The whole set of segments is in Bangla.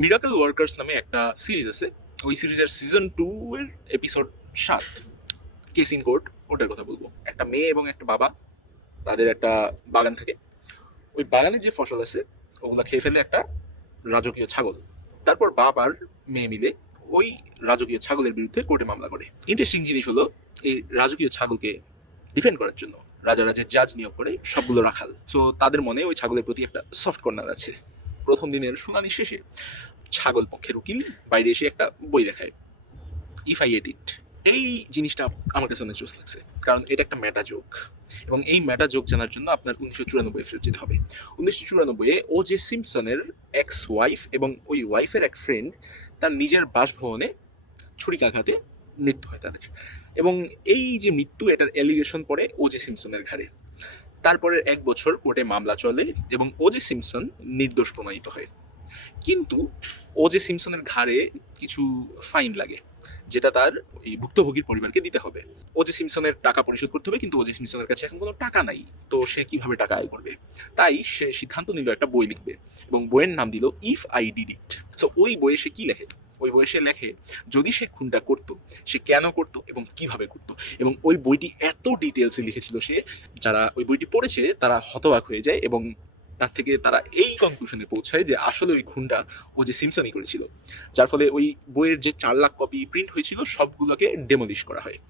মিরাকল ওয়ার্কার্স নামে একটা সিরিজ আছে। ওই সিরিজের সিজন 2 এর এপিসোড 7 কেস ইন কোর্ট, ওটার কথা বলবো। একটা মেয়ে এবং একটা বাবা, তাদের একটা বাগান থাকে। ওই বাগানে যে ফসল আছে ওগুলা খেয়ে ফেলে একটা রাজকীয় ছাগল। তারপর বাপ আর মেয়ে মিলে ওই রাজকীয় ছাগলের বিরুদ্ধে কোর্টে মামলা করে। ইন্টারেস্টিং জিনিস হলো, এই রাজকীয় ছাগলকে ডিফেন্ড করার জন্য রাজারা যে জাজ নিয়োগ করে সবগুলো রাখাল। সো তাদের মনে ওই ছাগলের প্রতি একটা সফট কর্নার আছে। প্রথম দিনের শুনানি শেষে ছাগল পক্ষের উকিল বাইরে এসে একটা বই দেখায়, ইফ আই এড ইট। এই জিনিসটা আমার কাছে অনেক জোস লাগছে, কারণ এটা একটা মেটা জোক, এবং এই মেটা জোক জানার জন্য আপনার 1994 ফেরত যেতে হবে। 1994-এ ও জে সিম্পসনের এক্স ওয়াইফ এবং ওই ওয়াইফের এক ফ্রেন্ড তার নিজের বাসভবনে ছুরিকাঘাতে মৃত্যু হয় তাদের। এবং এই যে মৃত্যু, এটার অ্যালিগেশন পড়ে ও জে সিম্পসনের ঘাড়ে। তারপরের 1 বছর কোর্টে মামলা চলে এবং ও জে সিম্পসন নির্দোষ প্রমাণিত হয়। কিন্তু ও জে সিম্পসনের ঘাড়ে কিছু ফাইন লাগে, যেটা তার এই ভুক্তভোগীর পরিবারকে দিতে হবে। ও জে সিম্পসনের টাকা পরিশোধ করতে হবে, কিন্তু ও জে সিম্পসনের কাছে এখন কোনো টাকা নাই। তো সে কিভাবে টাকা আয় করবে? তাই সে সিদ্ধান্ত নিল একটা বই লিখবে, এবং বইয়ের নাম দিল if I did it. So ওই বইয়ে সে কি লেখে? ওই বইয়ে সে লেখে যদি সে খুনটা করতো, সে কেন করতো এবং কিভাবে করতো। এবং ওই বইটি এত ডিটেলসে লিখেছিল সে, যারা ওই বইটি পড়েছে তারা হতবাক হয়ে যায়, এবং তার থেকে তারা এই কনক্লুশনে পৌঁছায় যে আসলে ওই খুনটা ও যে সিম্পসনই করেছিল। যার ফলে ওই বইয়ের যে 4 লাখ কপি প্রিন্ট হয়েছিল সবগুলোকে ডেমোলিশ করা হয়।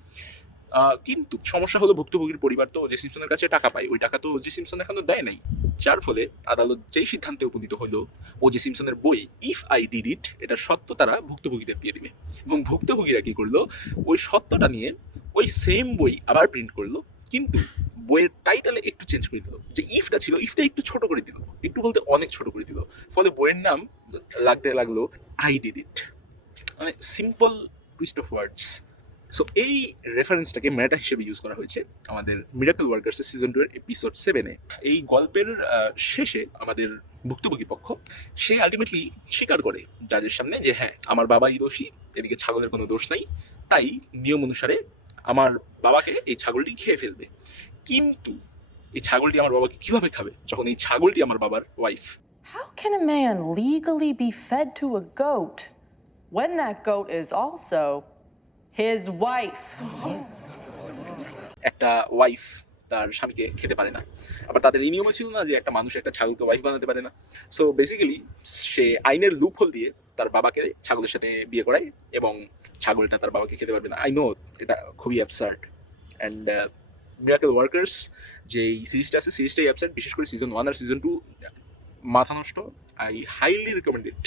কিন্তু সমস্যা হলো, ভুক্তভোগীর পরিবার তো ও জে সিম্পসনের কাছে টাকা পায়, ওই টাকা তো ও জে সিম্পসন এখনো দেয় নাই। যার ফলে আদালত যেই সিদ্ধান্তে উপনীত হলো, ও জে সিম্পসনের বই ইফ আই ডিড ইট এটার সত্য তারা ভুক্তভোগীদের দিয়ে দিবে। এবং ভুক্তভোগীরা কি করলো, ওই সত্যটা নিয়ে ওই সেম বই আবার প্রিন্ট করলো, কিন্তু বইয়ের টাইটেলে একটু চেঞ্জ করে দিল। যে ইফটা ছিল, ইফটা একটু ছোট করে দিল, একটু বলতে অনেক ছোট করে দিল। ফলে বইয়ের নাম লাগতে লাগলো আই ডিড ইট। মানে simple twist of words. So এই রেফারেন্সটাকে মেটা হিসেবে ইউজ করা হয়েছে আমাদের মিরাকল ওয়ার্কার্সের সিজন 2 এর এপিসোড 7-এ। এই গল্পের শেষে আমাদের ভুক্তভোগী পক্ষ সে আলটিমেটলি স্বীকার করে জাজের সামনে যে হ্যাঁ, আমার বাবাই দোষী, এদিকে ছাগলের কোনো দোষ নাই। তাই নিয়ম অনুসারে আমার বাবাকে এই ছাগলটি খেয়ে ফেলবে। কিন্তু এই ছাগলটি আমার বাবাকে কিভাবে খাবে, যখন এই ছাগলটি আমার বাবার wife? How can a man legally be fed to a goat when that goat is also his wife? একটা ওয়াইফ তার স্বামীকে খেতে পারে না। আবার তাদের এই নিয়মও ছিল না যে একটা মানুষ একটা ছাগলকে ওয়াইফ বানাতে পারে না। সো বেসিক্যালি সে আইনের লুপহোল দিয়ে তার বাবাকে ছাগলের সাথে বিয়ে করায়, এবং ছাগলটা তার বাবাকে খেতে পারবে না। আই নো এটা খুবই অ্যাবসার্ড। অ্যান্ড মিরাকল ওয়ার্কার্স যে সিরিজটা আছে, সিরিজটাই অ্যাবসার্ড। বিশেষ করে সিজন 1 আর সিজন 2 মাথা নষ্ট। I highly recommend it.